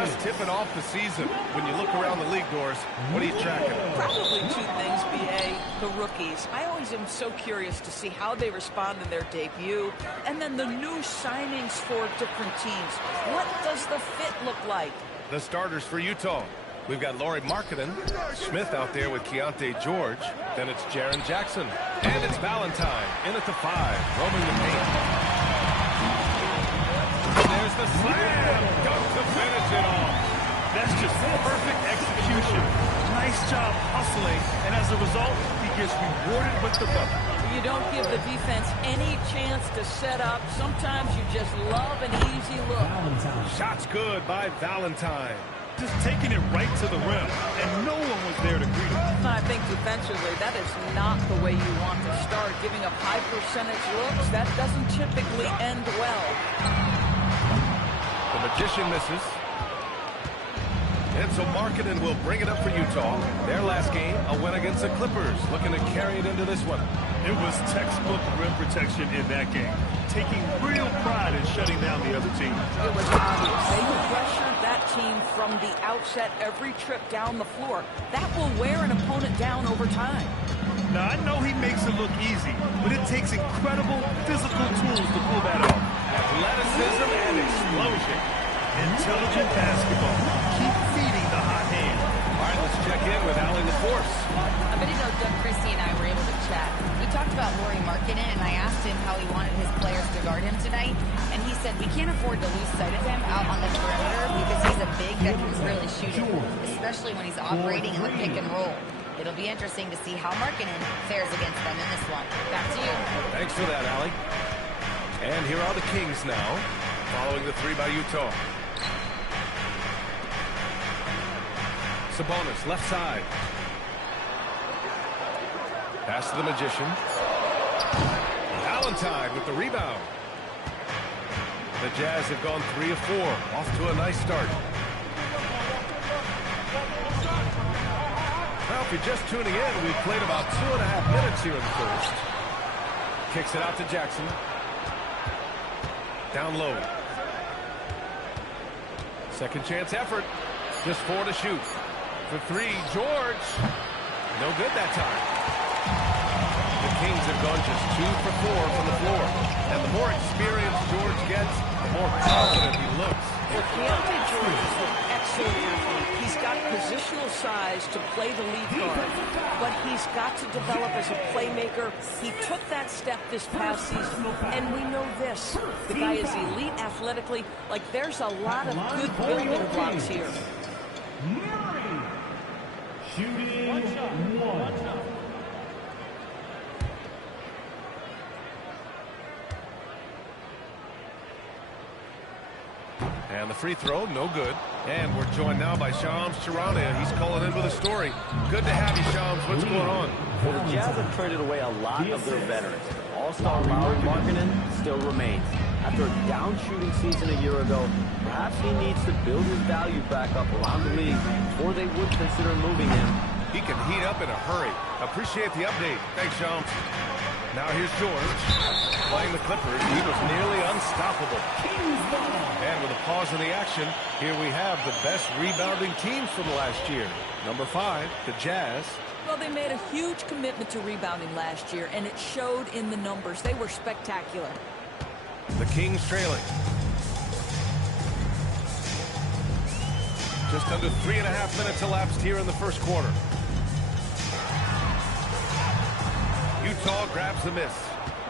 just tipping off the season. When you look around the league doors, what are you tracking? Probably two things, B.A. The rookies. I always am so curious to see how they respond in their debut. And then the new signings for different teams. What does the fit look like? The starters for Utah. We've got Lauri Markkanen, Smith out there with Keontae George. Then it's Jaren Jackson. And it's Valentine in at the 5, roaming the paint. And there's the slam. Dunk to finish it off. That's just perfect execution. Nice job hustling. And as a result, he gets rewarded with the bucket. You don't give the defense any chance to set up. Sometimes you just love an easy look. Shot's good by Valentine. Just taking it right to the rim, and no one was there to greet him. I think defensively, that is not the way you want to start. Giving up high percentage looks, that doesn't typically end well. The Magician misses. And so Markkanen will bring it up for Utah. Their last game, a win against the Clippers, looking to carry it into this one. It was textbook rim protection in that game, taking real pride in shutting down the other team. It was obvious. They pressured that team from the outset every trip down the floor. That will wear an opponent down over time. Now, I know he makes it look easy, but it takes incredible physical tools to pull that off. Athleticism and explosion. Intelligent basketball. Keep feeding the hot hand. All right, let's check in with Allie LaForce. A minute ago, Doug Christie and I were able to chat. We talked about Lauri Markkanen, and I asked him how he wanted his players to guard him tonight. And he said, we can't afford to lose sight of him out on the perimeter because he's a big that can really shoot it, especially when he's operating in the pick and roll. It'll be interesting to see how Markkanen fares against them in this one. Back to you. Thanks for that, Allie. And here are the Kings now, following the 3 by Utah. Sabonis, left side. Pass to the Magician. Valentine with the rebound. The Jazz have gone 3 of 4, off to a nice start. Now, if you're just tuning in, we've played about 2.5 minutes here in the first. Kicks it out to Jackson. Down low. Second chance effort. Just 4 to shoot. For 3, George. No good that time. The Kings have gone just 2 for 4 from the floor. And the more experience George gets, the more confident he looks. Well, Keontae George is an excellent athlete. He's got positional size to play the lead guard, but he's got to develop as a playmaker. He took that step this past season, and we know this. The guy is elite athletically. Like, there's a lot of good building blocks here. Shooting 1. And the free throw, no good. And we're joined now by Shams Charania. He's calling in with a story. Good to have you, Shams. What's going on? Well, the Jazz have traded away a lot of their veterans. All-star Lauri Markkanen still remains. After a down shooting season a year ago, perhaps he needs to build his value back up around the league before they would consider moving him. He can heat up in a hurry. Appreciate the update. Thanks, Shams. Now here's George. Playing the Clippers, he was nearly unstoppable. And with a pause in the action, here we have the best rebounding teams from last year. Number 5, the Jazz. Well, they made a huge commitment to rebounding last year, and it showed in the numbers. They were spectacular. The Kings trailing. Just under 3.5 minutes elapsed here in the first quarter. Utah grabs the miss.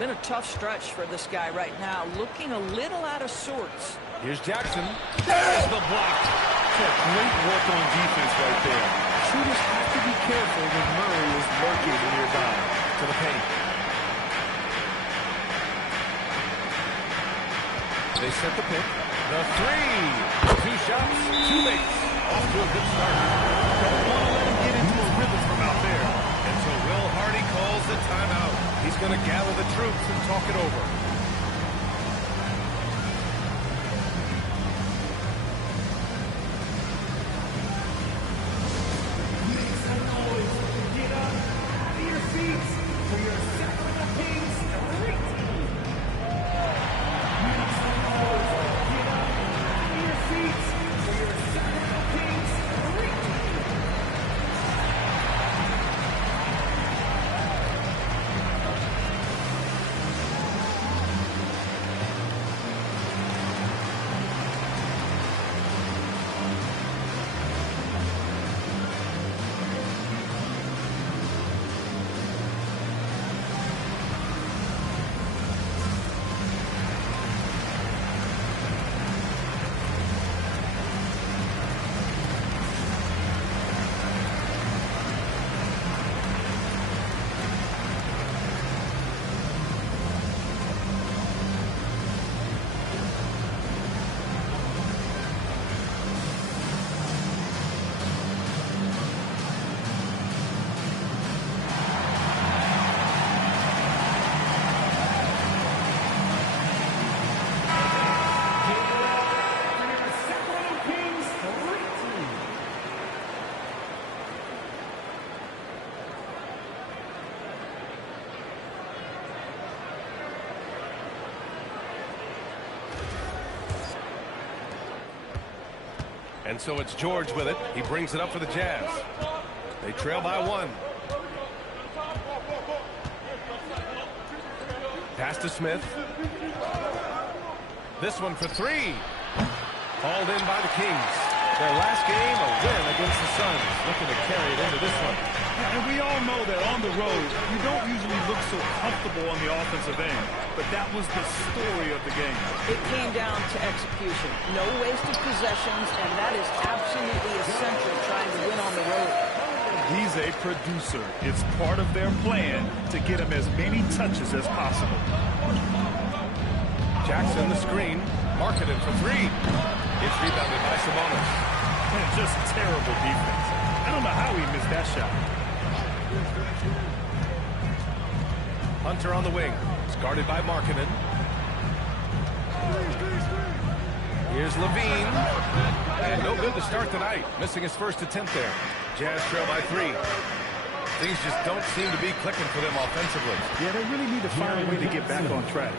Been a tough stretch for this guy right now, looking a little out of sorts. Here's Jackson. There's the block. Great work on defense right there. Shooters have to be careful when Murray is lurking nearby. To the paint. They set the pick. The 3. 2 shots, 2 makes. Off to a good start. Don't want to let him get into a rhythm from out there. And so Will Hardy calls the timeout. He's going to gather the troops and talk it over. And so it's George with it. He brings it up for the Jazz. They trail by 1. Pass to Smith. This one for 3. Hauled in by the Kings. Their last game, a win against the Suns. Looking to carry it into this one. And we all know that on the road, you don't usually look so comfortable on the offensive end. But that was the story of the game. It came down to execution. No wasted possessions, and that is absolutely essential trying to win on the road. He's a producer. It's part of their plan to get him as many touches as possible. Jackson the screen. Marketed for 3. It's rebounded by Sabonis. And just terrible defense. I don't know how he missed that shot. Hunter on the wing. It's guarded by Markkanen. Here's Levine. And no good to start the night. Missing his first attempt there. Jazz trail by 3. Things just don't seem to be clicking for them offensively. Yeah, they really need to find a way to get back on track.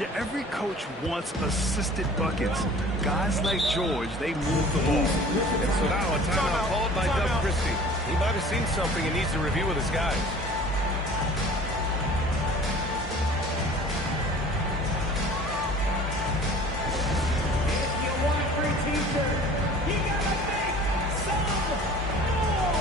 Yeah, every coach wants assisted buckets. Guys like George, they move the ball. And so now a timeout called by Doug Christie. He might have seen something and needs to review with his guys. If you want a free t-shirt, you gotta make some noise.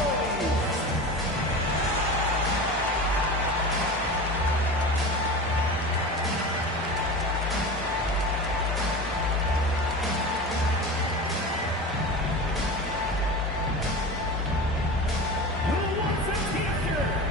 Who wants a t-shirt?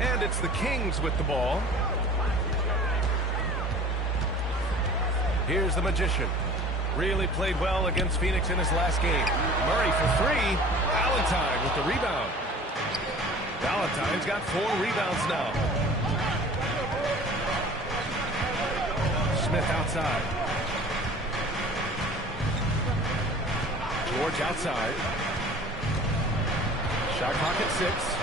And it's the Kings with the ball. Here's the Magician. Really played well against Phoenix in his last game. Murray for 3. Valentine with the rebound. Valentine's got 4 rebounds now. Smith outside. George outside. Shot clock at 6.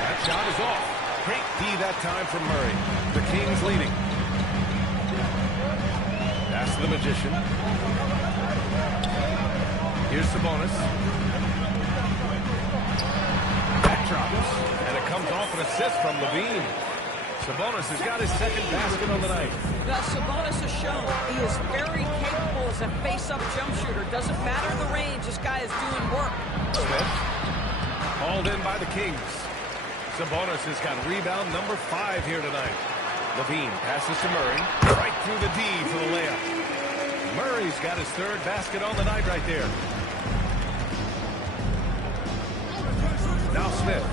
That shot is off. Great D that time from Murray. The Kings leading. Pass to the Magician. Here's Sabonis. That drops. And it comes off an assist from Levine. Sabonis has got his second basket on the night. Now, Sabonis has shown he is very capable as a face-up jump shooter. Doesn't matter the range, this guy is doing work. Smith. Hauled in by the Kings. Sabonis has got rebound number 5 here tonight. Levine passes to Murray. Right through the D for the layup. Murray's got his 3rd basket on the night right there. Now Smith.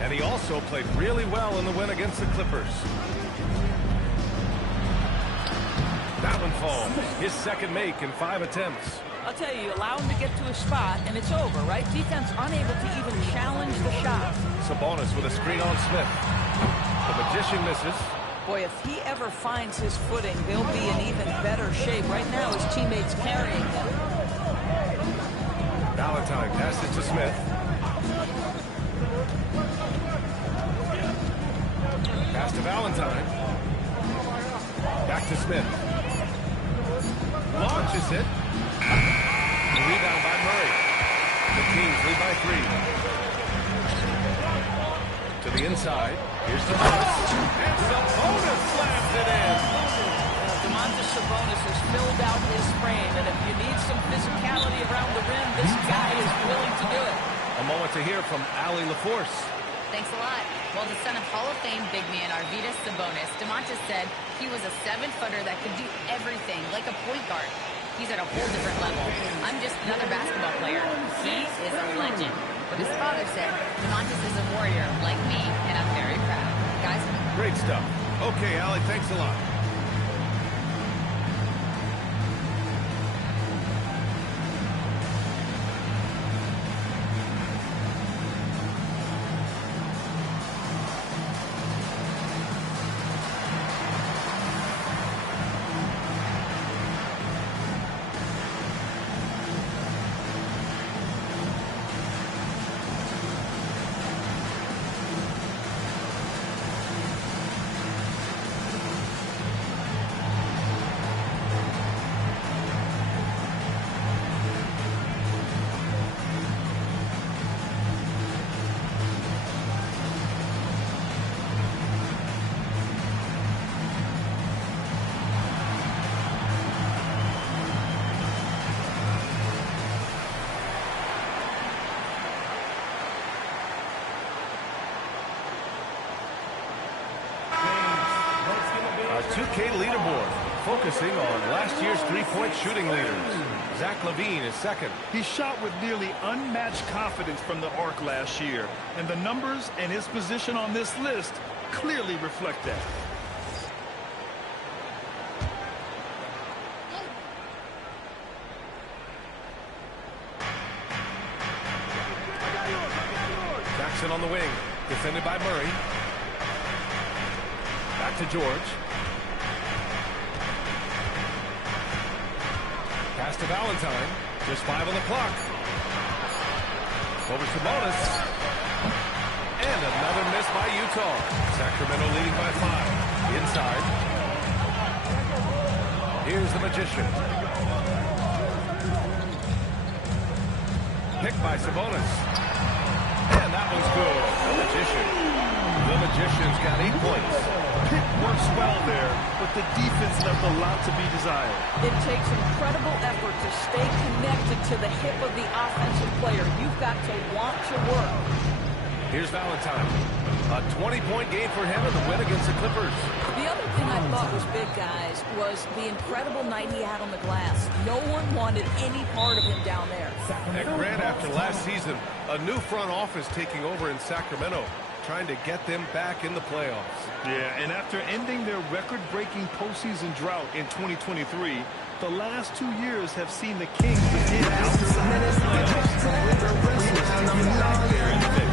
And he also played really well in the win against the Clippers. That one falls. His second make in 5 attempts. I'll tell you, allow him to get to a spot, and it's over, right? Defense unable to even challenge the shot. Sabonis with a screen on Smith. The Magician misses. Boy, if he ever finds his footing, they'll be in even better shape. Right now, his teammates carrying him. Valentine passes to Smith. Pass to Valentine. Back to Smith. Launches it. Rebound by Murray. The Kings lead by 3. To the inside. Here's Sabonis. And Sabonis slams it in. Domantas Sabonis has filled out his frame, and if you need some physicality around the rim, this guy is willing to do it. A moment to hear from Allie LaForce. Thanks a lot. Well, the son of Hall of Fame big man Arvydas Sabonis, Domantas said he was a 7-footer that could do everything, like a point guard. He's at a whole different level. I'm just another basketball player. He is a legend. But his father said, Domantas is a warrior like me, and I'm very proud. Guys? Great stuff. Okay, Allie, thanks a lot. Our 2K leaderboard, focusing on last year's three-point shooting leaders. Zach LaVine is second. He shot with nearly unmatched confidence from the arc last year, and the numbers and his position on this list clearly reflect that. Jackson on the wing, defended by Murray. Back to George. Pass to Valentine. Just 5 on the clock. Over to Sabonis. And another miss by Utah. Sacramento leading by 5. Inside. Here's the Magician. Picked by Sabonis. And that one's good. The Magician. The Magician's got 8 points. Pick works well there, but the defense left a lot to be desired. It takes incredible effort to stay connected to the hip of the offensive player. You've got to want to work. Here's Valentine. A 20-point game for him in the win against the Clippers. The other thing I thought was big, guys, was the incredible night he had on the glass. No one wanted any part of him down there. And Grant, after last season, a new front office taking over in Sacramento, trying to get them back in the playoffs. Yeah, and after ending their record-breaking postseason drought in 2023, the last 2 years have seen the Kings begin outside the playoffs. With their wrestlers getting back there in the mix.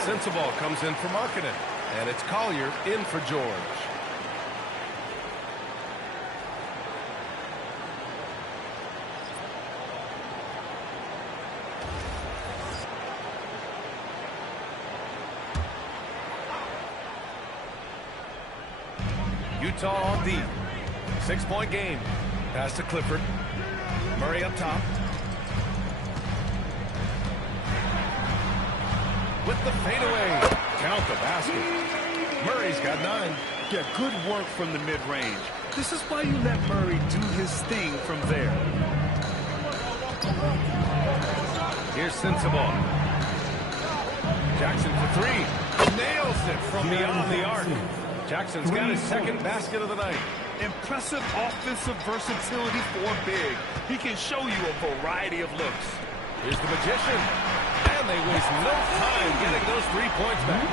Sensabaugh comes in for Markkanen, and it's Collier in for George. Utah on deep. 6-point game. Pass to Clifford. Murray up top. With the fadeaway. Count the basket. Murray's got 9. Yeah, good work from the mid-range. This is why you let Murray do his thing from there. Here's Sensabaugh. Jackson for three. Nails it from beyond the arc. Jackson's got his second basket of the night. Impressive offensive versatility for big. He can show you a variety of looks. Here's the Magician. And they waste no time getting those 3 points back.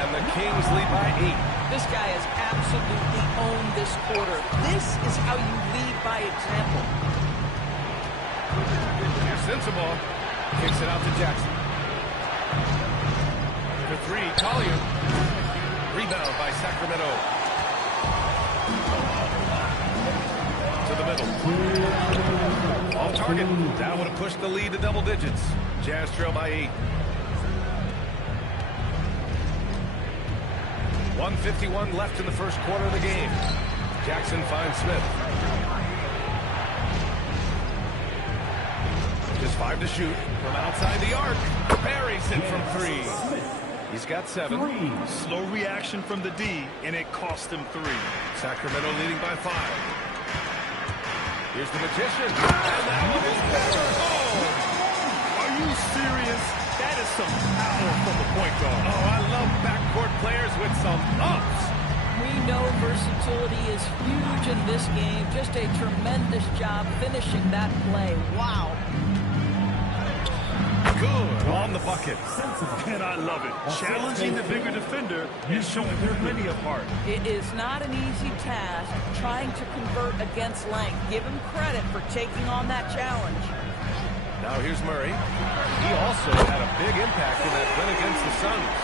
And the Kings lead by 8. This guy has absolutely owned this quarter. This is how you lead by example. Here's Sensabaugh. Kicks it out to Jackson. For three, Collier. Rebound by Sacramento. To the middle. Off target. That would have pushed the lead to double digits. Jazz trail by 8. 1:51 left in the first quarter of the game. Jackson finds Smith. Just 5 to shoot from outside the arc. Buries it from 3. He's got 7. Slow reaction from the D, and it cost him 3. Sacramento leading by 5. Here's the Magician. And that one is better. Oh! Are you serious? That is some power from the point guard. Oh, I love backcourt players with some ups. We know versatility is huge in this game. Just a tremendous job finishing that play. Wow. Good on the bucket. And I love it. Challenging the bigger defender and showing plenty of heart. It is not an easy task trying to convert against length. Give him credit for taking on that challenge. Now here's Murray. He also had a big impact in that win against the Suns.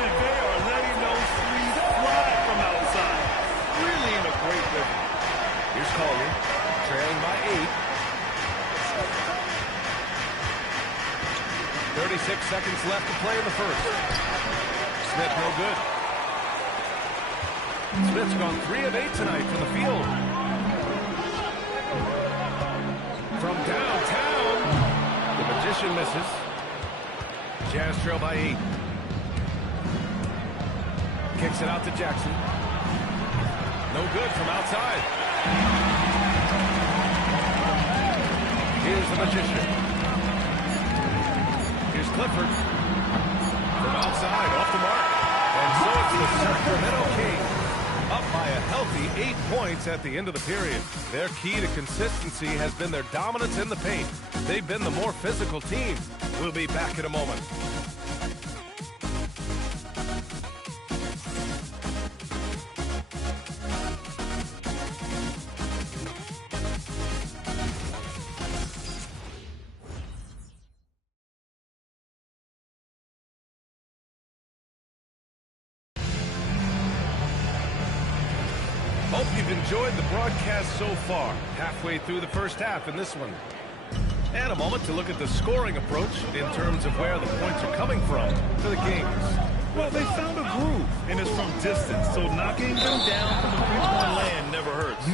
And they are letting those threes fly from outside. Really in a great rhythm. Here's Collier, trailing by 8. 36 seconds left to play in the first. Smith no good. Smith's gone 3 of 8 tonight from the field. From downtown, the Magician misses. Jazz trail by 8. Kicks it out to Jackson. No good from outside. Here's the Magician. Here's Clifford. From outside, off the mark. And so it's the Sacramento Kings up by a healthy 8 points at the end of the period. Their key to consistency has been their dominance in the paint. They've been the more physical team. We'll be back in a moment. Hope you've enjoyed the broadcast so far. Halfway through the first half in this one. And a moment to look at the scoring approach in terms of where the points are coming from for the Kings. Well, they found a groove, and it's from distance, so knocking them down from the three-point land never hurts.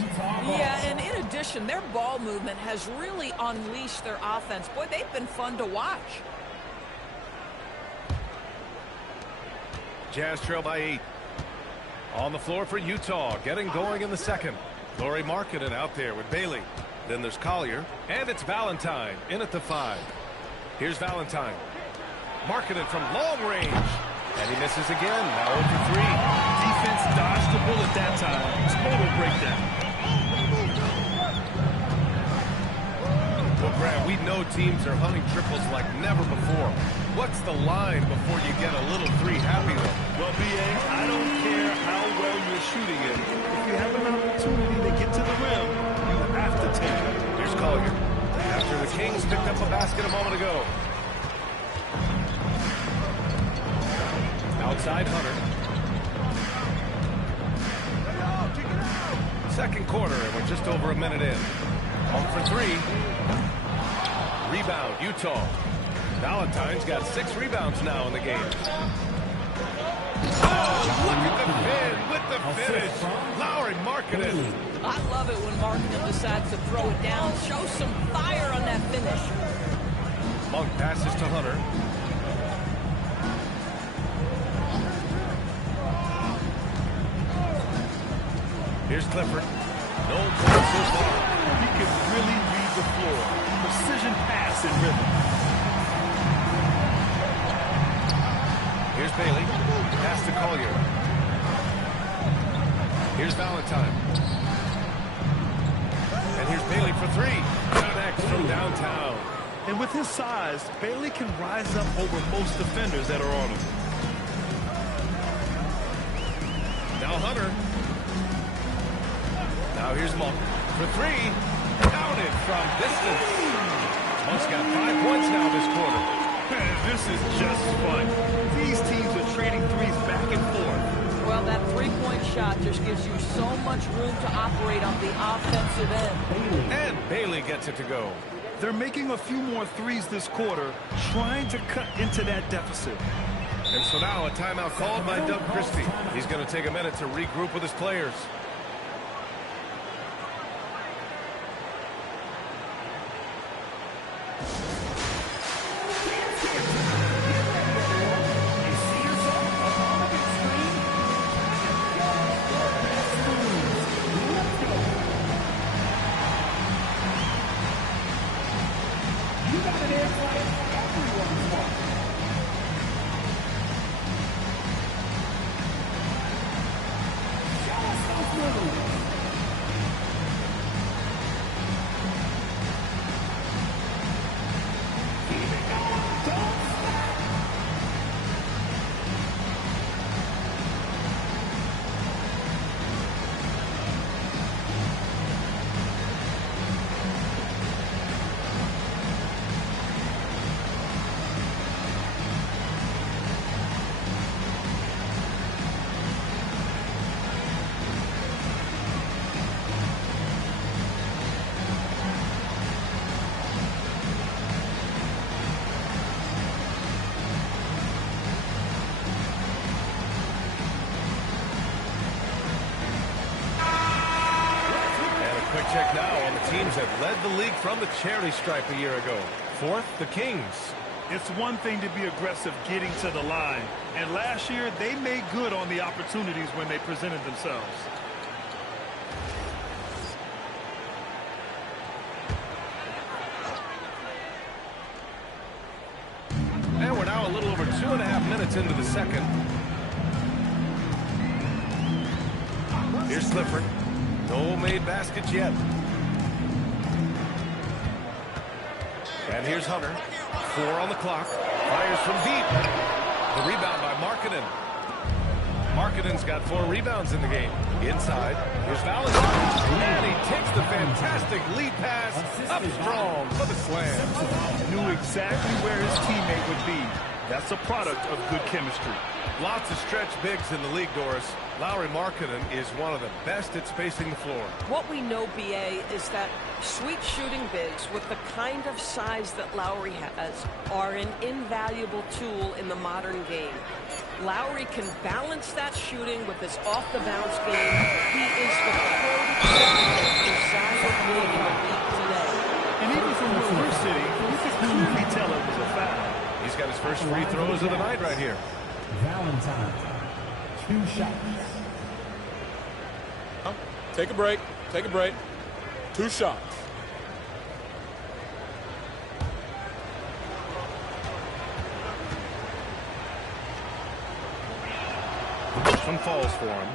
Yeah, and in addition, their ball movement has really unleashed their offense. Boy, they've been fun to watch. Jazz trail by 8. On the floor for Utah, getting going in the second. Lauri Markkanen out there with Bailey. Then there's Collier, and it's Valentine in at the 5. Here's Valentine. Markkanen from long range, and he misses again. Now 0 for 3. Defense dodged the bullet that time. Total breakdown. Well, Grant, we know teams are hunting triples like never before. What's the line before you get a little 3 happy look? Well, B.A., I don't care how well you're shooting it. If you have an opportunity to get to the rim, you have to take it. Here's Collier. After the Kings picked up a basket a moment ago. Outside Hunter. Second quarter, and we're just over a minute in. 1 for 3. Rebound, Utah. Valentine's got 6 rebounds now in the game. Oh, look at the pin with the finish. Lauri Markkanen. I love it when Markkanen decides to throw it down. Show some fire on that finish. Monk passes to Hunter. Here's Clifford. No points so far. He can really read the floor. Precision pass in rhythm. Here's Bailey. Pass to Collier. Here's Valentine. And here's Bailey for three. Connects from downtown. And with his size, Bailey can rise up over most defenders that are on him. Now Hunter. Now here's Monk for three. Counted from distance. Monk's got 5 points now this quarter. This is just fun. These teams are trading threes back and forth. Well, that three-point shot just gives you so much room to operate on the offensive end. And Bailey gets it to go. They're making a few more threes this quarter, trying to cut into that deficit. And so now a timeout called by Doug Christie. He's going to take a minute to regroup with his players. Check now on the teams that led the league from the charity stripe a year ago. Fourth, the Kings. It's one thing to be aggressive getting to the line. And last year, they made good on the opportunities when they presented themselves. And we're now a little over 2.5 minutes into the second. Here's Clifford. No made baskets yet. And here's Hunter. 4 on the clock. Fires from deep. The rebound by Markkanen. Markkanen's got 4 rebounds in the game. Inside. Here's Valentine. And he takes the fantastic lead pass up strong for the slam. Knew exactly where his teammate would be. That's a product of good chemistry. Lots of stretch bigs in the league, Doris. Lauri Markkanen is one of the best at spacing the floor. What we know, BA, is that sweet shooting bigs with the kind of size that Lauri has are an invaluable tool in the modern game. Lauri can balance that shooting with his off-the-bounce game. He is the prototypical desire in the league today. And even from where we're sitting, you can clearly tell it was a foul. He's got his first free throws of the night right here. Valentine, 2 shots. Take a break. Take a break. 2 shots. This one falls for him.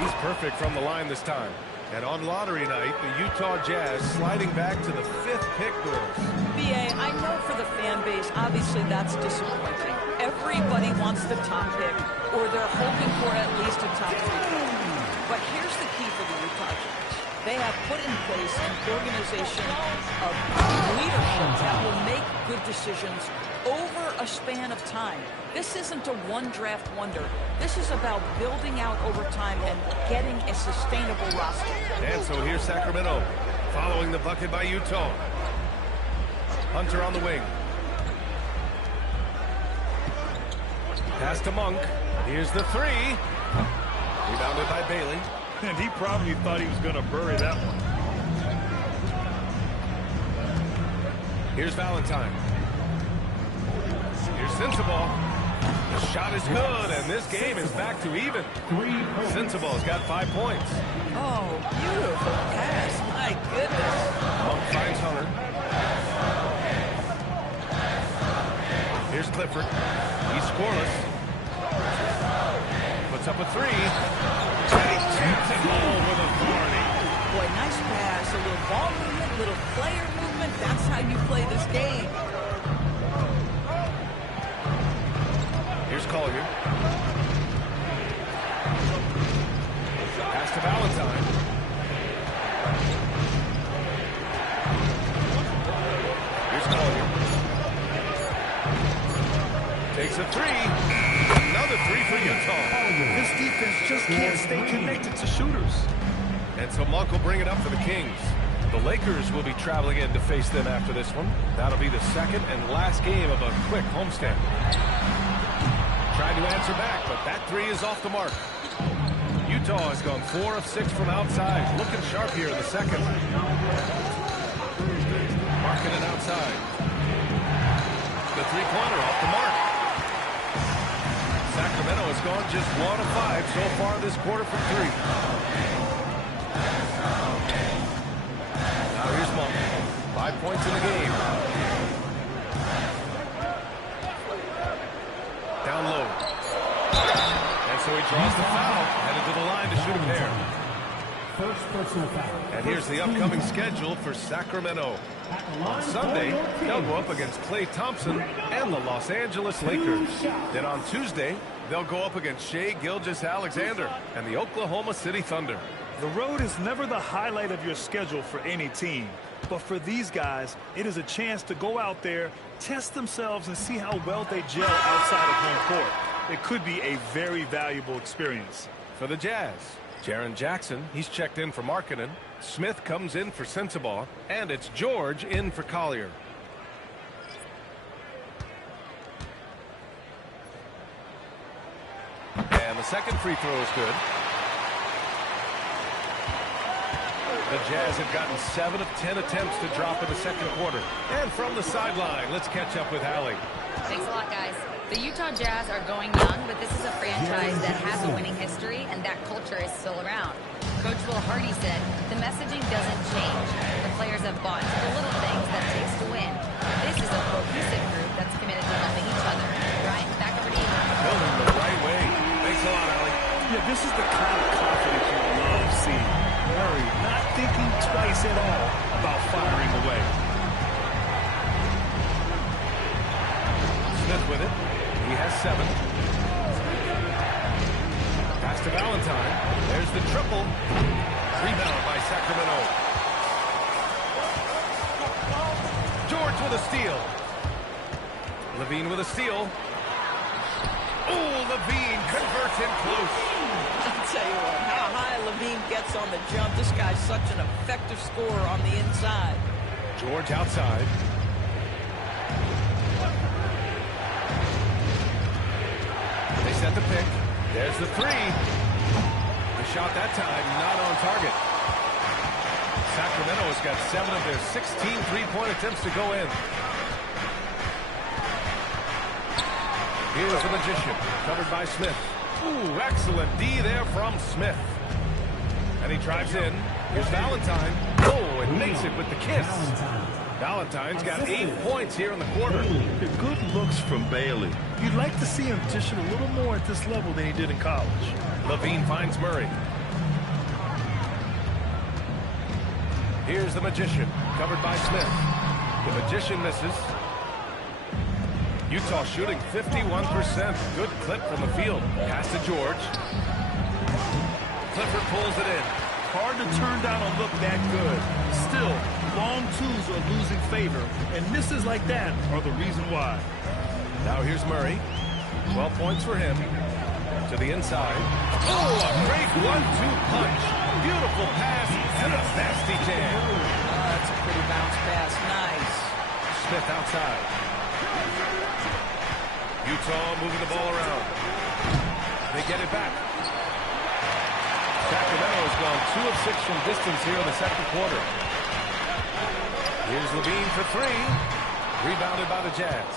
He's perfect from the line this time. And on lottery night, the Utah Jazz sliding back to the 5th pick, Doris. BA, I know for the fan base, obviously that's disappointing. Everybody wants the top pick, or they're hoping for at least a top 3 pick. But here's the key for the Utah Jazz. They have put in place an organization of leadership that will make good decisions over a span of time. This isn't a one-draft wonder. This is about building out over time and getting a sustainable roster. And so here's Sacramento, following the bucket by Utah. Hunter on the wing. Pass to Monk. Here's the 3. Rebounded by Bailey. And he probably thought he was going to bury that one. Here's Valentine. Here's Sensabaugh. The shot is good, and this game is back to even. Sensabaugh's got 5 points. Oh, beautiful pass. My goodness. Monk finds Hunter. Here's Clifford. He's scoreless. Puts up a 3. And he taps it home with authority. Boy, nice pass. A little ball movement, a little player movement. That's how you play this game. Here's Collier. Pass to Valentine. Here's Collier. Takes a 3. Another 3 for Utah. This defense just can't stay connected to shooters. And so Monk will bring it up for the Kings. The Lakers will be traveling in to face them after this one. That'll be the second and last game of a quick homestand. Tried to answer back, but that 3 is off the mark. Utah has gone 4 of 6 from outside. Looking sharp here in the second. Marking it outside. The three-pointer off the mark. Sacramento has gone just 1 of 5 so far this quarter from 3. Now here's Monk. 5 points in the game. Down low. And so he draws the foul. Headed to the line to shoot a pair. First personal foul. And here's the upcoming schedule for Sacramento. On Sunday, they'll go up against Klay Thompson and the Los Angeles Lakers. Then on Tuesday, they'll go up against Shai Gilgeous-Alexander and the Oklahoma City Thunder. The road is never the highlight of your schedule for any team. But for these guys, it is a chance to go out there, test themselves, and see how well they gel outside of home court. It could be a very valuable experience. For the Jazz, Jaren Jackson, he's checked in for Markkanen. Smith comes in for Sensabaugh, and it's George in for Collier. And the second free throw is good. The Jazz have gotten 7 of 10 attempts to drop in the second quarter. And from the sideline, let's catch up with Allie. Thanks a lot, guys. The Utah Jazz are going young, but this is a franchise that has a winning history, and that culture is still around. Coach Will Hardy said, the messaging doesn't change. The players have bought into the little things that it takes to win. This is a cohesive group that's committed to helping each other. Ryan, back over to you. Building the right way. Thanks a lot, Allie. Yeah, this is the kind of confidence you love seeing. Murray not thinking twice at all about firing away. Smith with it. He has 7. Pass to Valentine. There's the triple. Rebound by Sacramento. George with a steal. Levine with a steal. Oh, Levine converts in close. I'll tell you what, how high Levine gets on the jump. This guy's such an effective scorer on the inside. George outside. They set the pick. There's the 3. The shot that time not on target. Sacramento has got 7 of their 16 three-point attempts to go in. Here's the Magician, covered by Smith. Ooh, excellent D there from Smith. And he drives in. Here's Valentine. Oh, and makes it with the kiss. Valentine's got 8 points here in the quarter. The good looks from Bailey. You'd like to see him dishing a little more at this level than he did in college. Levine finds Murray. Here's the Magician, covered by Smith. The Magician misses. Utah shooting 51%. Good clip from the field. Pass to George. Clifford pulls it in. Hard to turn down a look that good. Still, long twos are losing favor, and misses like that are the reason why. Now here's Murray. 12 points for him. To the inside. Oh, a great 1-2 punch. Beautiful pass and a nasty jam. That's a pretty bounce pass. Nice. Smith outside. Utah moving the ball around. They get it back. Sacramento has gone 2 of 6 from distance here in the second quarter. Here's Levine for 3. Rebounded by the Jazz.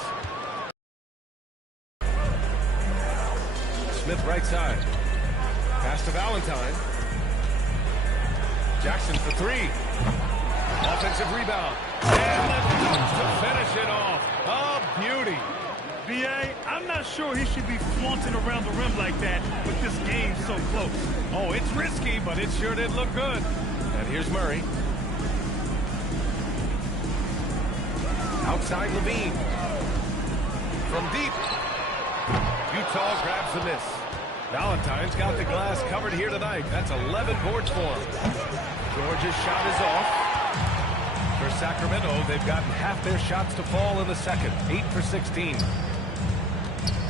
Smith right side. Pass to Valentine. Jackson for 3. Offensive rebound. And the dunk to finish it off. A beauty. B.A., I'm not sure he should be flaunting around the rim like that with this game so close. Oh, it's risky, but it sure did look good. And here's Murray. Outside Levine. From deep. Utah grabs the miss. Valentine's got the glass covered here tonight. That's 11 boards for him. Georgia's shot is off. For Sacramento, they've gotten half their shots to fall in the second. 8 for 16.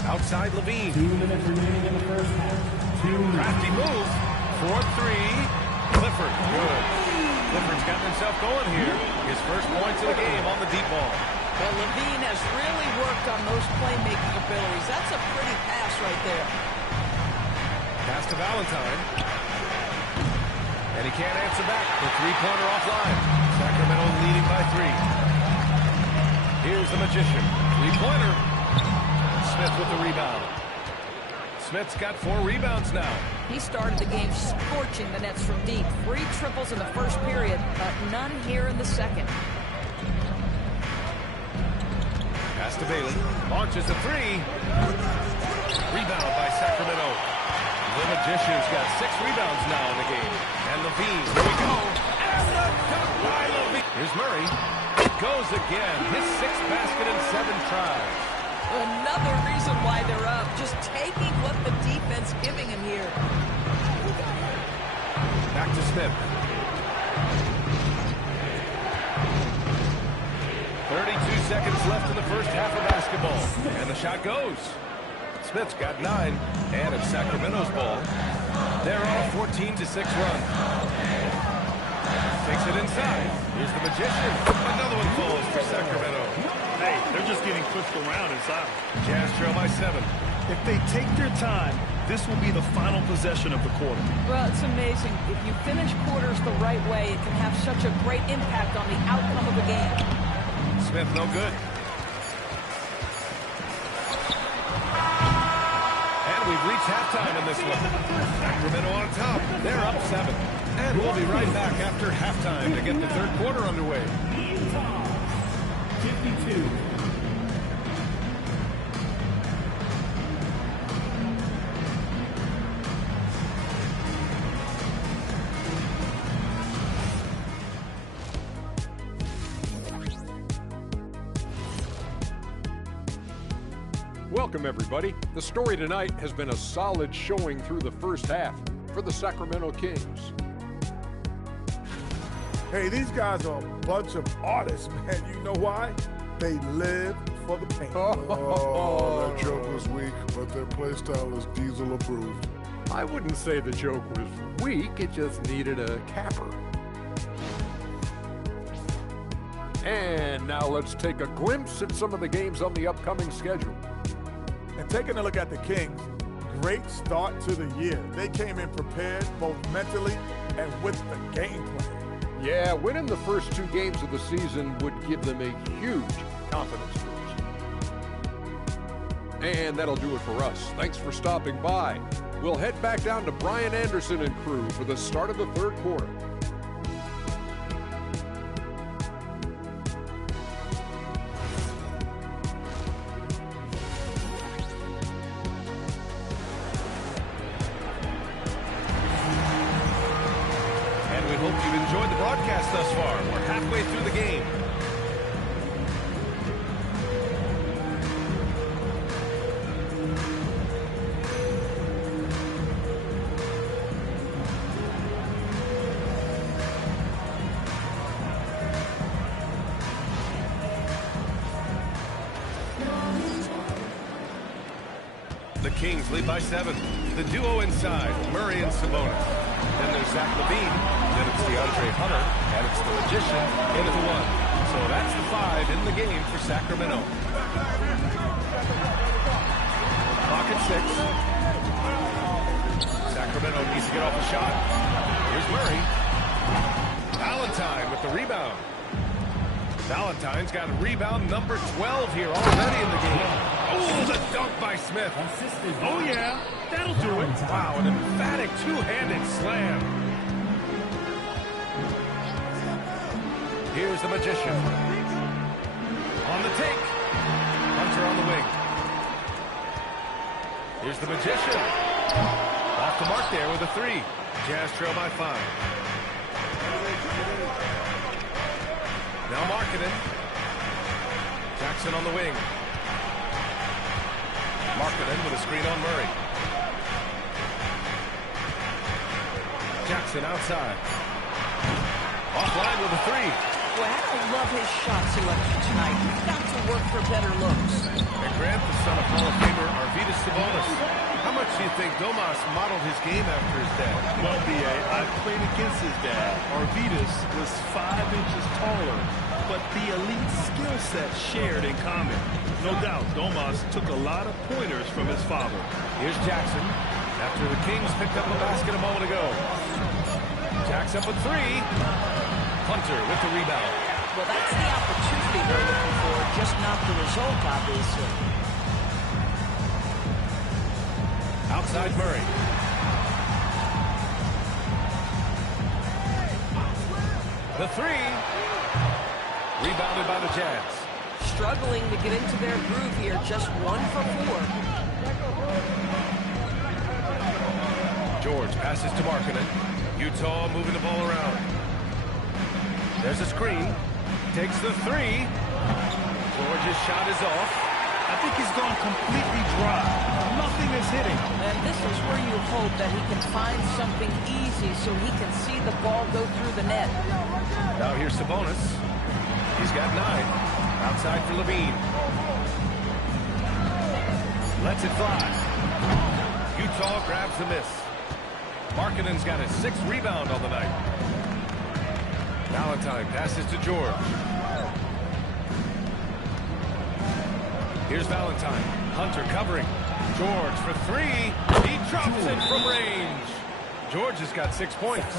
Outside Levine. 2 minutes remaining in the first half. Crafty move. 4-3. Clifford. Good. Clifford's gotten himself going here. His first points of the game on the deep ball. Well, Levine has really worked on those playmaking abilities. That's a pretty pass right there. Pass to Valentine. And he can't answer back. The three-pointer offline. Sacramento leading by 3. Here's the Magician. Three-pointer. Smith with the rebound. Smith's got 4 rebounds now. He started the game scorching the nets from deep. 3 triples in the first period, but none here in the second. Pass to Bailey. Launches a 3. Rebound by Sacramento. The Magician's got 6 rebounds now in the game. And Levine, here we go. And the dunk by Levine. Here's Murray. It goes again. His 6th basket in 7 tries. Another reason why they're up. Just taking what the defense giving him here. Back to Smith. 32 seconds left in the first half of basketball. And the shot goes. Smith's got 9. And it's Sacramento's ball. They're on a 14-6 run. Takes it inside. Here's the Magician. Another one falls for Sacramento. Hey, they're just getting pushed around inside. Jazz trail by 7. If they take their time, this will be the final possession of the quarter. Well, it's amazing. If you finish quarters the right way, it can have such a great impact on the outcome of the game. Smith no good. And we've reached halftime in this one. Sacramento on top. They're up 7. And we'll be right back after halftime to get the third quarter underway. 52. Welcome, everybody. The story tonight has been a solid showing through the first half for the Sacramento Kings. Hey, these guys are a bunch of artists, man. You know why? They live for the paint. Oh, that joke was weak, but their play style is Diesel approved. I wouldn't say the joke was weak, it just needed a capper. And now let's take a glimpse at some of the games on the upcoming schedule. And taking a look at the Kings, great start to the year. They came in prepared both mentally and with the game plan. Yeah, winning the first 2 games of the season would give them a huge confidence boost. And that'll do it for us. Thanks for stopping by. We'll head back down to Brian Anderson and crew for the start of the third quarter. Hope you've enjoyed the broadcast thus far. We're halfway through the game. The Kings lead by 7. The duo inside, Murray and Sabonis. Then there's Zach Levine. Then it's DeAndre Hunter. And it's the Magician into the 1. So that's the 5 in the game for Sacramento. Clock at 6. Sacramento needs to get off a shot. Here's Murray. Valentine with the rebound. Valentine's got rebound number 12 here already in the game. Oh, the dunk by Smith. Oh, yeah, that'll do it. Wow, an emphatic two-handed slam. Here's the Magician. On the take. Hunter on the wing. Here's the Magician. Off the mark there with a three. Jazz trail by 5. Now Markkanen. Jackson on the wing. Markkanen with a screen on Murray. Jackson outside. Offline with a three. Well, I don't love his shot selection tonight. He's got to work for better looks. And Grant, the son of Hall of Famer Arvydas Sabonis. How much do you think Domas modeled his game after his dad? Well, B.A., I played against his dad. Arvydas was 5 inches taller, but the elite skill set shared in common. No doubt, Domas took a lot of pointers from his father. Here's Jackson after the Kings picked up a basket a moment ago. Jacks up a three. Hunter with the rebound. Well, that's the opportunity they're looking for, just not the result, obviously. Outside Murray. The three. Rebounded by the Jazz. Struggling to get into their groove here, just 1 for 4. George passes to Markkanen. Utah moving the ball around. There's a screen. Takes the three. George's shot is off. I think he's gone completely dry. Nothing is hitting. And this is where you hope that he can find something easy so he can see the ball go through the net. Now here's Sabonis. He's got 9. Outside for Levine. Lets it fly. Utah grabs the miss. Markkanen's got his 6th rebound on the night. Valentine passes to George. Here's Valentine. Hunter covering. George for 3. He drops it from range. George has got 6 points.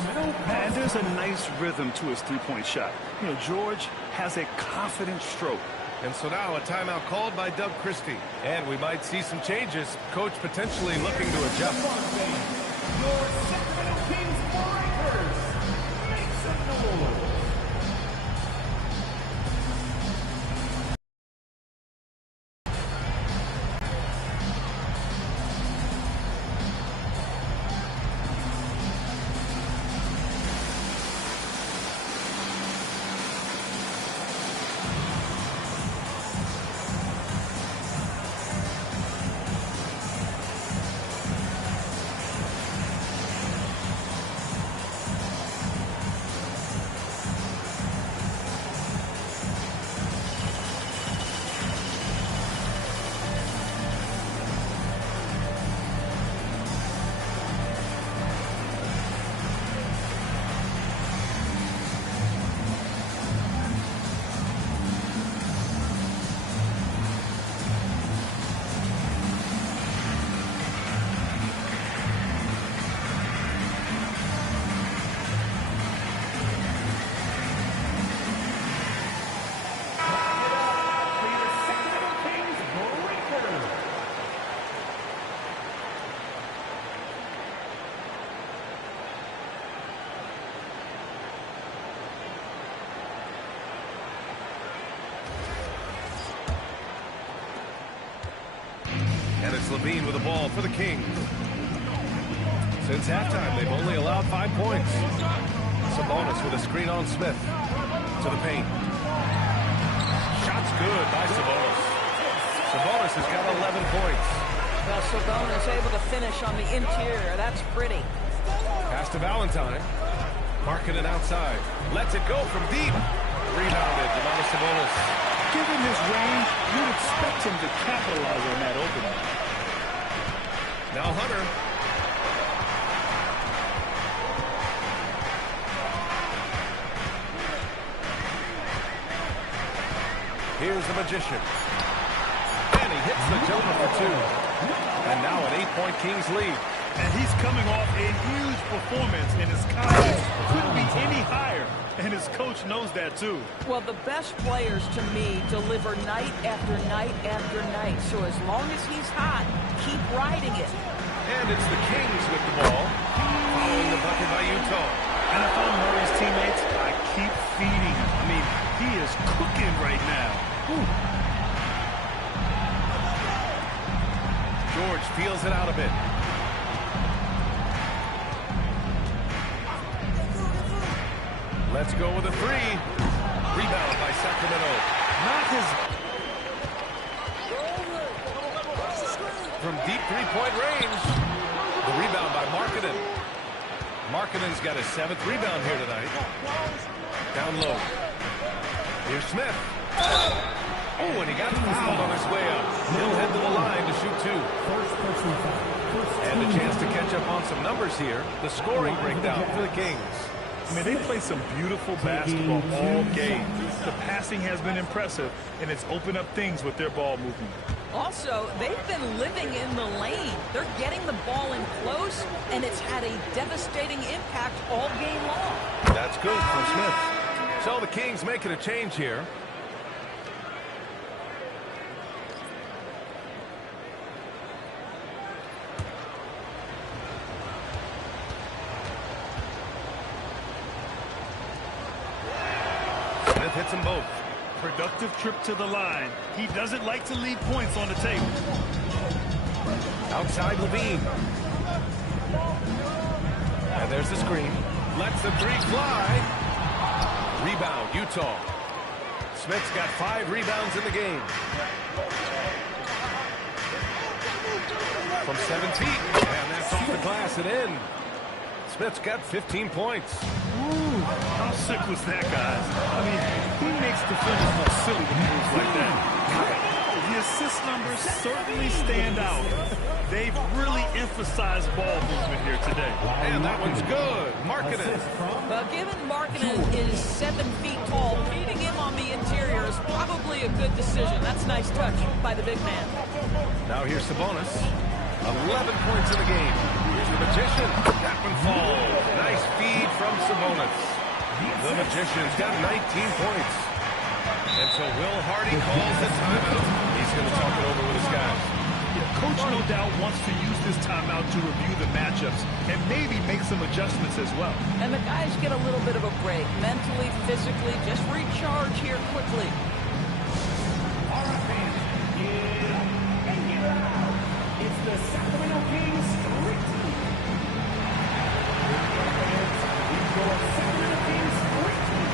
And there's a nice rhythm to his three-point shot. You know, George has a confident stroke. And so now a timeout called by Doug Christie. And we might see some changes. Coach potentially looking to adjust. Your Sacramento Kings Breakers. Make some noise. And it's Levine with the ball for the Kings. Since halftime, they've only allowed 5 points. Sabonis with a screen on Smith. To the paint. Shot's good by Sabonis. Sabonis has got 11 points. Well, Sabonis able to finish on the interior. That's pretty. Pass to Valentine. Markkanen outside. Lets it go from deep. Rebounded. Domantas Sabonis. Given his range, you'd expect him to capitalize on that opening. Now Hunter. Here's the Magician. And he hits the jumper for 2. And now an 8-point Kings lead. And he's coming off a huge performance, and his confidence couldn't be any higher. And his coach knows that, too. Well, the best players, to me, deliver night after night after night. So as long as he's hot, keep riding it. And it's the Kings with the ball, following the bucket by Utah. And if I'm Murray's teammates, I keep feeding him. I mean, he is cooking right now. Whew. George feels it out a bit. Let's go with a three. Rebound by Sacramento. Not his... From deep three-point range. The rebound by Markkanen. Markkanen's got his 7th rebound here tonight. Down low. Here's Smith. Oh, and he got fouled on his way up. He'll head to the line to shoot 2. And a chance to catch up on some numbers here. The scoring breakdown for the Kings. I mean, they play some beautiful basketball all game. The passing has been impressive, and it's opened up things with their ball movement. Also, they've been living in the lane. They're getting the ball in close, and it's had a devastating impact all game long. That's good from Smith. So the Kings making a change here. Smith hits them both. Productive trip to the line. He doesn't like to leave points on the table. Outside Levine. And there's the screen. Lets the three fly. Rebound, Utah. Smith's got 5 rebounds in the game. From 7 feet. And that's off the glass and in. Smith's got 15 points. Ooh, how sick was that, guys? I mean, he makes defenders look silly with moves like that. The assist numbers certainly stand out. They've really emphasized ball movement here today. And that one's good. Markkanen. Well, given Markkanen is 7 feet tall, feeding him on the interior is probably a good decision. That's a nice touch by the big man. Now here's Sabonis. 11 points in the game. Here's the Magician. That one falls. Nice feed from Sabonis. The Magician's got 19 points. And so Will Hardy calls the timeout. He's going to talk it over with his guys. Coach no doubt wants to use this timeout to review the matchups and maybe make some adjustments as well. And the guys get a little bit of a break, mentally, physically, just recharge here quickly. All right, fans. It's the Sacramento Kings street team. Your Sacramento Kings street team.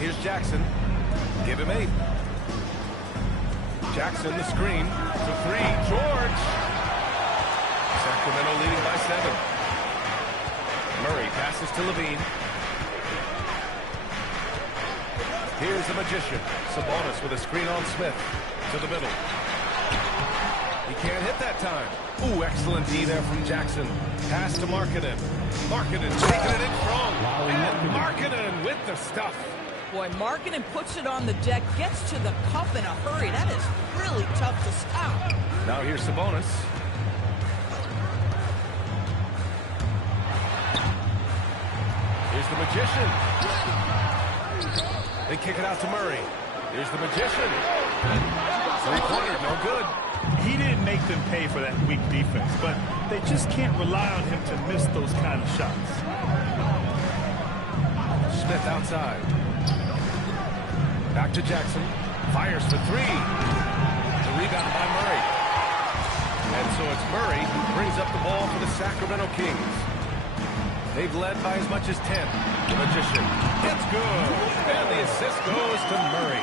Here's Jackson. Give him 8. Jackson, the screen. To 3. George. Sacramento leading by 7. Murray passes to Levine. Here's the Magician. Sabonis with a screen on Smith. To the middle. He can't hit that time. Ooh, excellent D there from Jackson. Pass to Markkanen. Markkanen taking it in strong. And Markkanen with the stuff. Boy, Markkanen puts it on the deck, gets to the cup in a hurry. That is really tough to stop. Now here's Sabonis. Here's the Magician. They kick it out to Murray. Here's the Magician. Three-pointer, no good. He didn't make them pay for that weak defense, but they just can't rely on him to miss those kind of shots. Smith outside. Back to Jackson. Fires for three. The rebound by Murray. And so it's Murray who brings up the ball for the Sacramento Kings. They've led by as much as 10. The Magician. It's good. And the assist goes to Murray.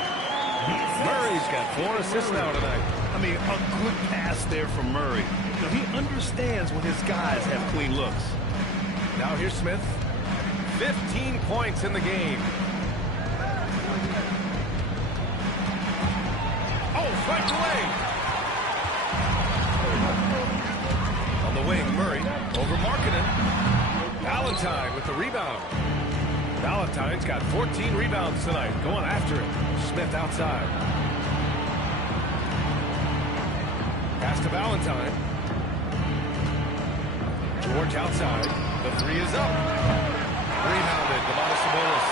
Murray's got 4 assists now tonight. I mean, a good pass there from Murray. Now, he understands when his guys have clean looks. Now here's Smith. 15 points in the game. Oh, swiped away. On the wing, Murray over Markkanen. Valentine with the rebound. Valentine's got 14 rebounds tonight. Going after it. Smith outside. Pass to Valentine. George outside. The three is up. Rebounded. Domantas Sabonis.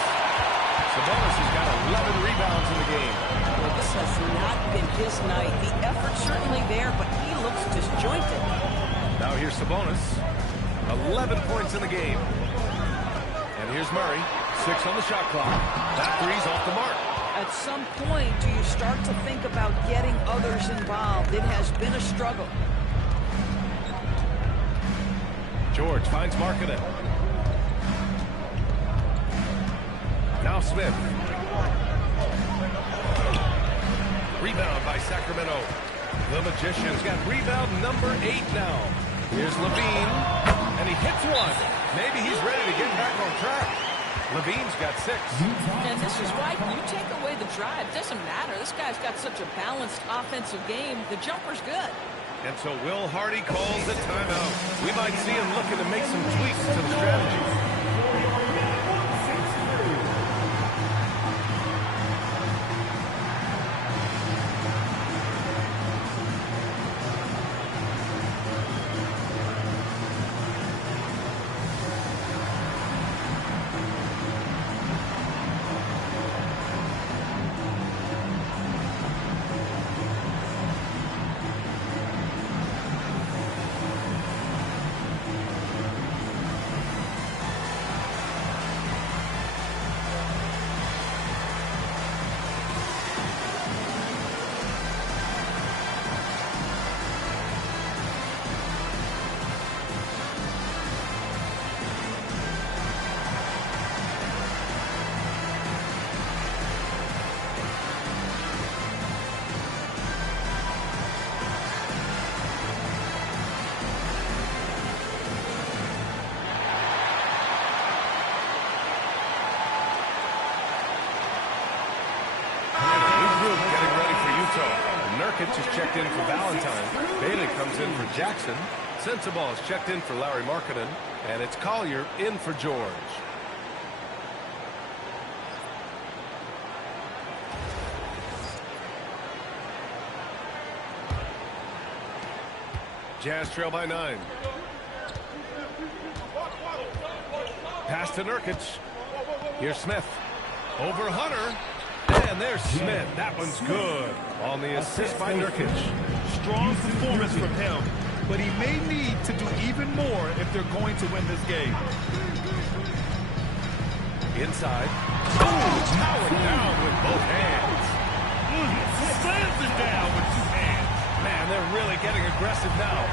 Sabonis has got 11 rebounds in the game. Well, this has not been his night. The effort's certainly there, but he looks disjointed. Now here's Sabonis. 11 points in the game. And here's Murray. 6 on the shot clock. That three's off the mark. At some point, do you start to think about getting others involved? It has been a struggle. George finds Markkanen. Now Smith. Rebound by Sacramento. The Magician's got rebound number 8 now. Here's Levine. And he hits one. Maybe he's ready to get back on track. Levine's got 6. And this is why you take away the drive. It doesn't matter. This guy's got such a balanced offensive game. The jumper's good. And so Will Hardy calls the timeout. We might see him looking to make some tweaks to the strategy. Nurkic is checked in for Valentine. Bailey comes in for Jackson. Sensabaugh is checked in for Lauri Markkanen. And it's Collier in for George. Jazz trail by 9. Pass to Nurkic. Here's Smith. Over Hunter. And there's Smith. That one's good. On the assist by Nurkic. Strong performance from him, but he may need to do even more if they're going to win this game. Inside. Oh, powered down with both hands. Slams it down with 2 hands. Man, they're really getting aggressive now.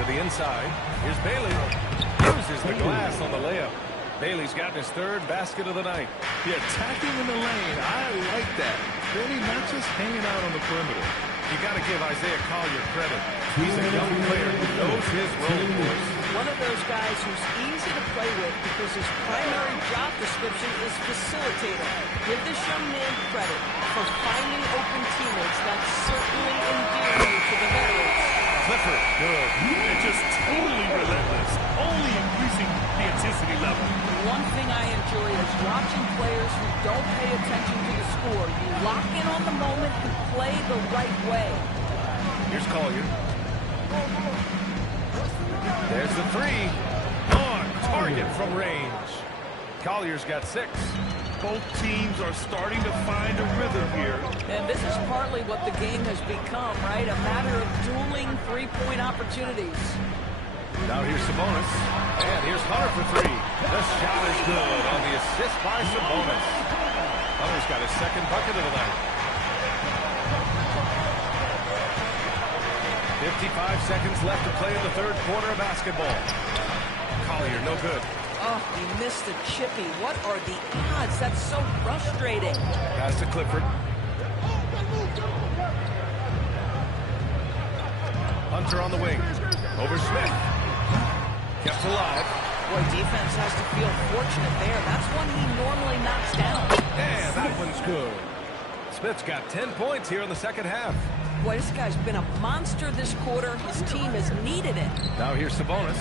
To the inside. Here's Bailey. Uses the glass on the layup. Bailey's gotten his 3rd basket of the night. Yeah, attacking in the lane. I like that. Really not just hanging out on the perimeter. You got to give Isaiah Collier credit. He's a young player who knows his role. One of those guys who's easy to play with because his primary job description is facilitator. Give this young man credit for finding open teammates. That's certainly endearing to the veterans. Clifford, good. And just totally relentless. Only increasing the intensity level. One thing I enjoy is watching don't pay attention to the score. You lock in on the moment and play the right way. Here's Collier. There's the three. On target from range. Collier's got 6. Both teams are starting to find a rhythm here. And this is partly what the game has become, right? A matter of dueling three-point opportunities. Now here's Sabonis. And here's Hunter for 3. The shot is good on the assist by Sabonis. Hunter's got his second bucket of the night. 55 seconds left to play in the third quarter of basketball. Collier, no good. Oh, he missed the chippy. What are the odds? That's so frustrating. Pass to Clifford. Hunter on the wing. Over Smith. Kept alive. Boy, defense has to feel fortunate there. That's one he normally knocks down. And that one's good. Smith's got 10 points here in the second half. Boy, this guy's been a monster this quarter. His team has needed it. Now here's Sabonis.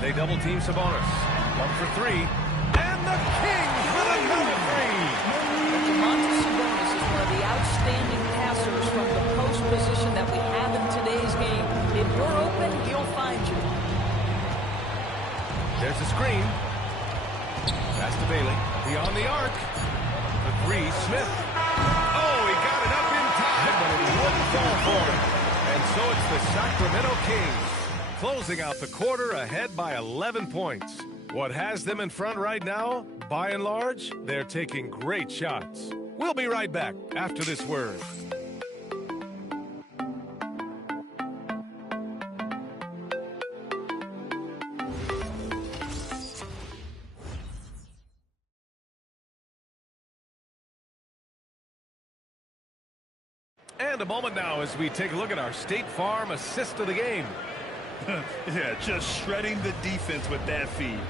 They double-team Sabonis. 1 for 3. And the Kings with another 3. Domantas Sabonis is one of the outstanding passers from the post position that we have in today's game. If you're open, he'll find you. There's the screen. Pass to Bailey. Beyond the arc. The 3, Smith. Oh, he got it up in time, but it wouldn't fall for him. And so it's the Sacramento Kings closing out the quarter ahead by 11 points. What has them in front right now? By and large, they're taking great shots. We'll be right back after this word. And a moment now as we take a look at our State Farm assist of the game. Yeah, just shredding the defense with that feed.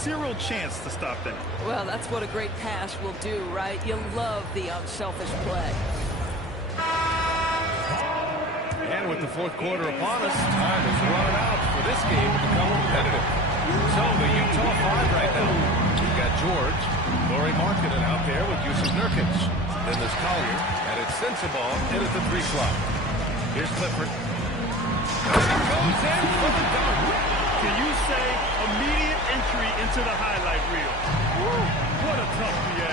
Zero chance to stop that. Well, that's what a great pass will do, right? You love the unselfish play. And with the fourth quarter upon us, time is running out for this game to become competitive. So the Utah 5 right now. We've got George, Lauri Markkanen out there with Jusuf Nurkic. Then there's Collier, and it's Sensabaugh in at the 3 slot. Here's Clifford. Goes in for the dunk. Can you say immediate entry into the highlight reel? Woo, what a tough PA.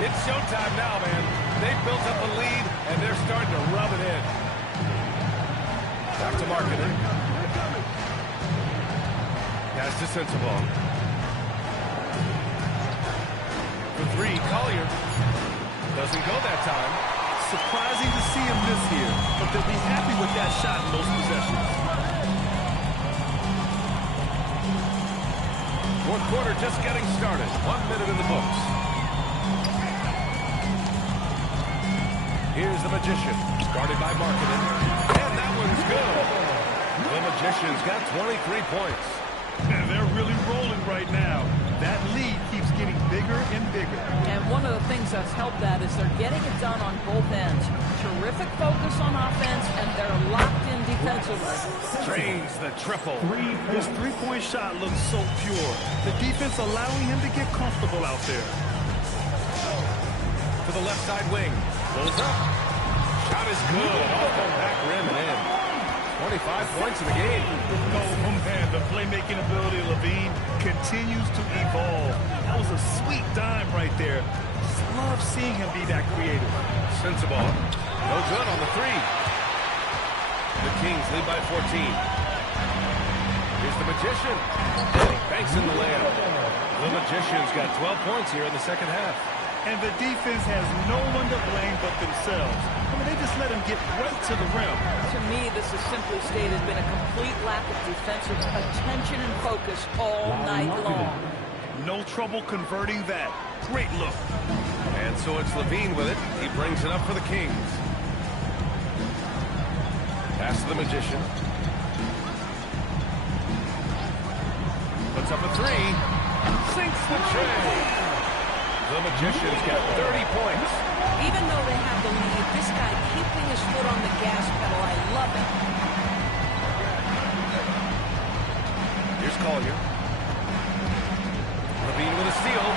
It's showtime now, man. They've built up a lead, and they're starting to rub it in. Back to Markkanen. Pass to Sensabaugh. For 3, Collier. Doesn't go that time. Surprising to see him miss here, but they'll be happy with that shot in most possessions. Fourth quarter just getting started. 1 minute in the books. Here's the Magician, guarded by Markkanen. And that one's good. The Magician's got 23 points. And they're really rolling right now. That lead keeps getting bigger and bigger. And one of the things that's helped that is they're getting it done on both ends. Terrific focus on offense, and they're locked in defensively. Drains the triple. His three-point shot looks so pure. The defense allowing him to get comfortable out there. To the left side wing. Goes up. Shot is good. Off the back rim and in. 25 points in the game. Oh, man, the playmaking ability of LaVine continues to evolve. That was a sweet dime right there. Just love seeing him be that creative. Sensabaugh. No good on the 3. The Kings lead by 14. Here's the Magician. And he banks in the layup. The Magician's got 12 points here in the second half. And the defense has no one to blame but themselves. I mean, they just let him get right to the rim. To me, this is simply stated been a complete lack of defensive attention and focus all night long. No trouble converting that. Great look. And so it's LaVine with it. He brings it up for the Kings. Pass to the Magician. Puts up a 3. Sinks the tray. The Magician's got 30 points. Even though they have the lead, this guy keeping his foot on the gas pedal, I love it. Here's Collier. LaVine with a steal.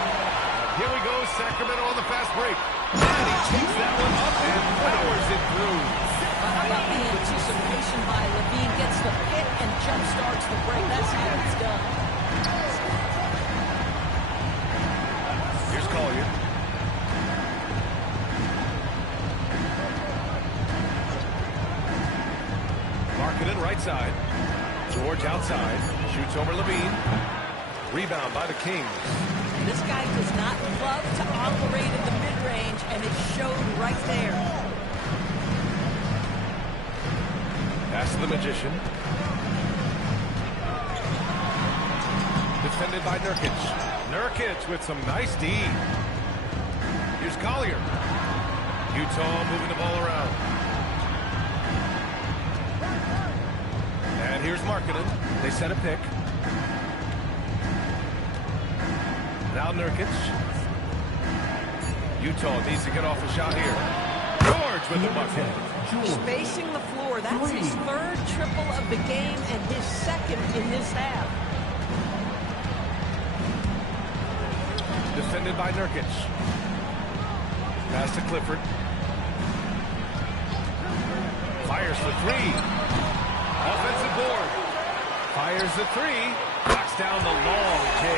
Here we go, Sacramento on the fast break. And he takes that one up and powers it through. How about the anticipation by Levine gets the pick and jump starts the break. That's how it's done. Here's Collier. Markkanen right side. George outside. Shoots over Levine. Rebound by the Kings. This guy does not love to operate in the mid-range, and it showed right there. Pass to the Magician. Defended by Nurkic. Nurkic with some nice D. Here's Collier. Utah moving the ball around. And here's Markkanen. They set a pick. Now Nurkic. Utah needs to get off a shot here. George with the bucket. Spacing the floor. That's his third triple of the game and his second in this half. Defended by Nurkic. Pass to Clifford. Fires the three. Offensive board. Fires the three. Knocks down the long J.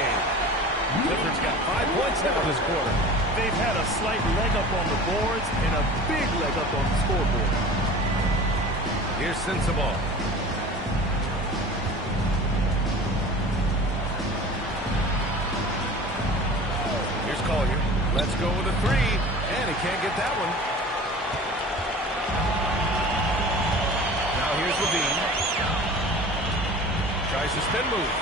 Clifford's got 5 points now this quarter. They've had a slight leg up on the boards and a big leg up on the scoreboard. Here's Sensabaugh. Here's Collier. Let's go with a three. And he can't get that one. Now here's Levine. Tries to spin move.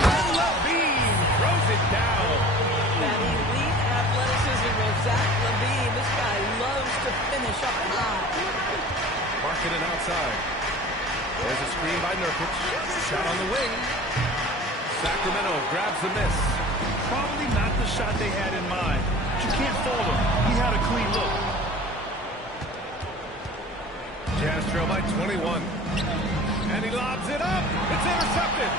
And Levine throws it down. That elite athleticism of Zach Levine. This guy loves to finish up high. Markkanen outside. There's a screen by Nurkic. Shot on the wing. Sacramento grabs the miss. Probably not the shot they had in mind. But you can't fault him. He had a clean look. Jazz trail by 21. And he lobs it up. It's intercepted.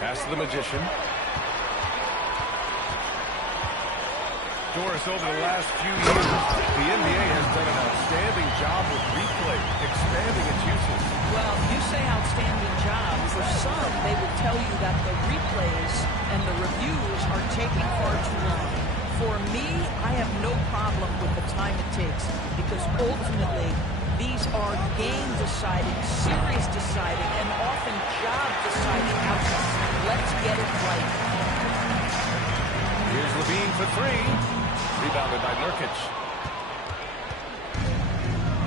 Pass to the Magician. Doris, over the last few years, the NBA has done an outstanding job with replay, expanding its uses. Well, you say outstanding job. For some, they would tell you that the replays and the reviews are taking far too long. For me, I have no problem with the time it takes because ultimately, these are game-deciding, series-deciding, and often job-deciding outcomes. Let's get it right. Here's Levine for three. Rebounded by Nurkic.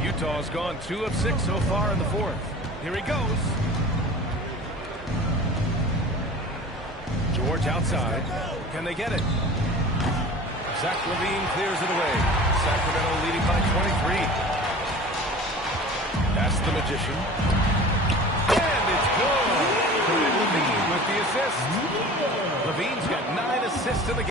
Utah's gone 2 of 6 so far in the fourth. Here he goes. George outside. Can they get it? Zach Levine clears it away. Sacramento leading by 23. Pass the Magician. And it's good. Levine with the assist. Levine's got 9 assists in the game.